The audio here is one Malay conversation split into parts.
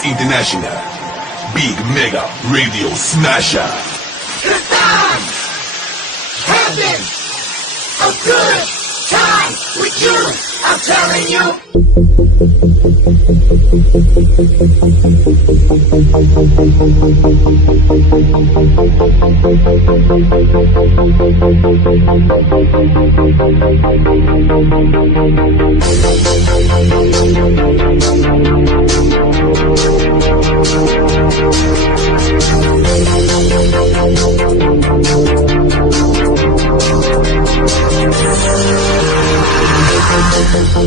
DJs International. Big Mega Radio Smasher. Good time! Having a good time with you, I'm telling you.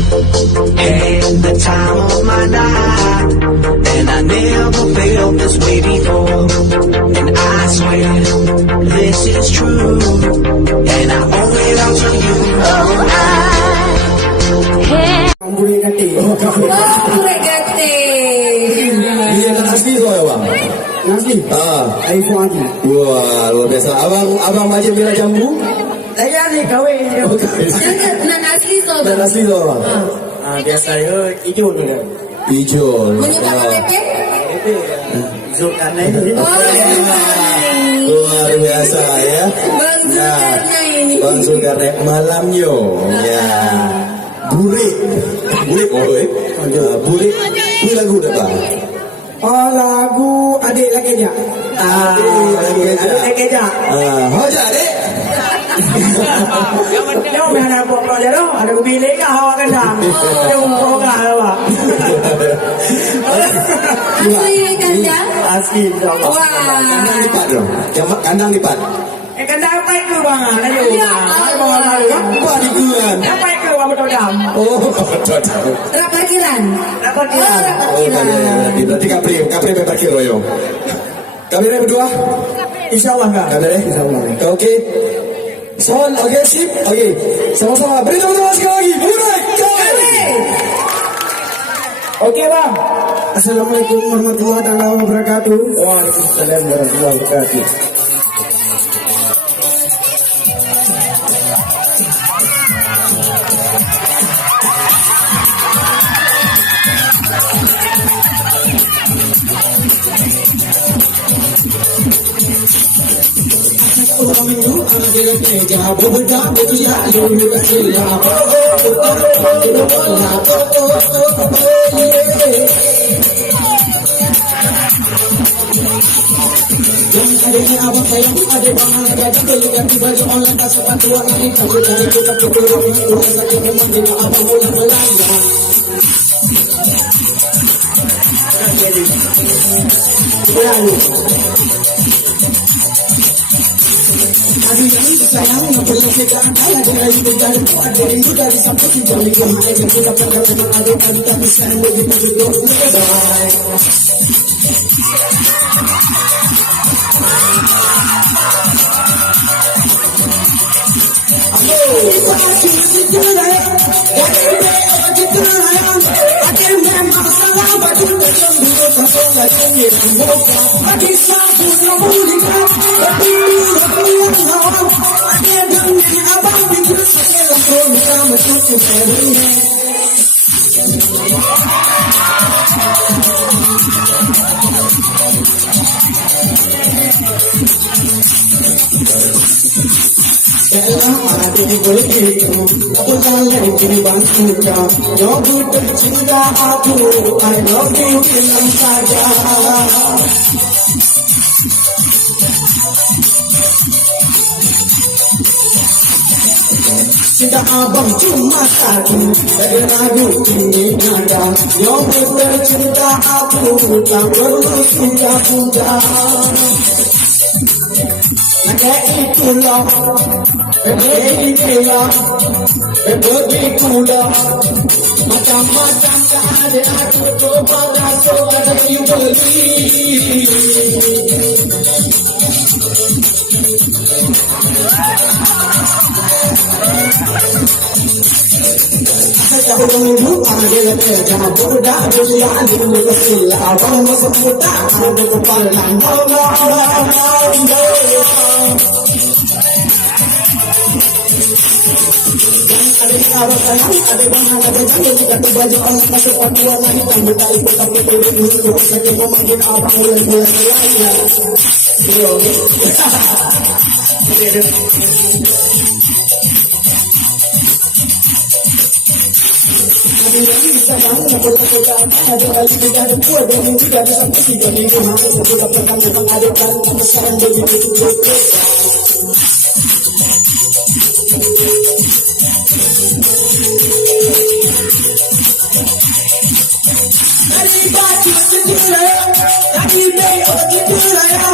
Had the time of my life, and I never felt this way before. And I swear this is true, and I owe it all to you. Oh, Boleh kata. Boleh kata. Dia kan asli tu ya bang? Asli? iPhone asli. Wah, luar biasa. Abang macam bila jambu? Saya ni kahwin. Nan asli tu. Dan asli tu bang? Biasa dia hijau tu kan. Hijau. Punya kakak pepe? Hijau kanan ni. Luar biasa ya. Bang Zulkarnain ini. Bang Zulkarnain malamnya. Ya. Burik. Burik oh burik. Ini lagu dah bang? Oh lagu adik lagi je. Adik lagi je. Hojak dek. Dia main ada apa je tu? Ada bilik ke hawa kendang? Dia umur ke hawa? Asli kandang? Asli tu. Wah. Kandang lipat tu. Kandang lipat. Kendang baik ke bang? Ada juga. Ya Allah. Apa ni kan? Yang baik ke bang betul dam? Oh, betul. Rak parkiran? Rak parkiran. Rak Oh, parkiran. berarti Kapri berparkir royo. Kapri berdua? InsyaAllah kan? Kapri? InsyaAllah. Kau okey? Son, okey sip? Okey. Sama-sama. Beri tepuk tangan sekali lagi. Burak, Kapri! Okey bang. Assalamualaikum warahmatullahi wabarakatuh. Waalaikumsalam warahmatullahi wabarakatuh. Cinta abang cuma satu dari lagu ini nada. Yang betul cinta aku tak perlu puja-puja. Naga itulah, begitulah, begitulah. Macam-macam keadaan aku kepada saudara you beli. Dahulu ada kerja budak dunia dulu kesilah abang masa muda ada kepala arah sayang ada bahan ada jangan jatuh baju orang masuk patuan hitam bertali tetap turun dulu sakit memakin apa mulai lain. Yo. Bisa bangun kota-kota ada kali tidak ada buat dan tidak ada sampai tiga minggu hari sebulan pertama memang ada kali sampai sekarang begitu juga. Baju sedih saya, lagi beo sedih saya.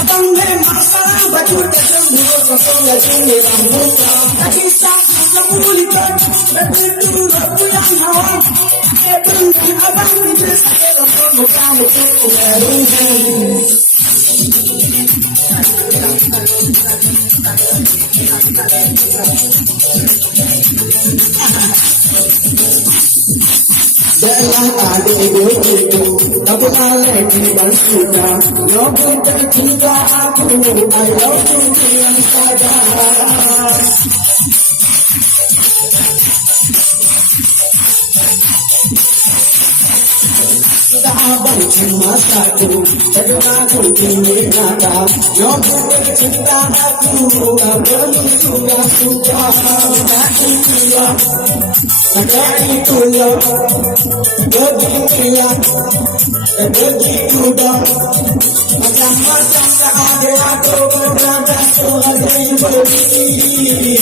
Abang memang salah baju tersembunyi kosong lagi merah muka. Lagi sakit kemulikan, begitu aku yang hawa. Dengan abang di saya muka muka merah. Jangan ada itu, tapi alih di bersuka. Lobun tertiga aku, ayo yang sadar. Abang cuma satu, kedua aku ingin kata. Lobun tercinta aku, abang juga suka. Aku dia. Maka itulah beginilah dan begitu dong. Macam-macam tak ada aku berangkat Tuhan yang berdiri.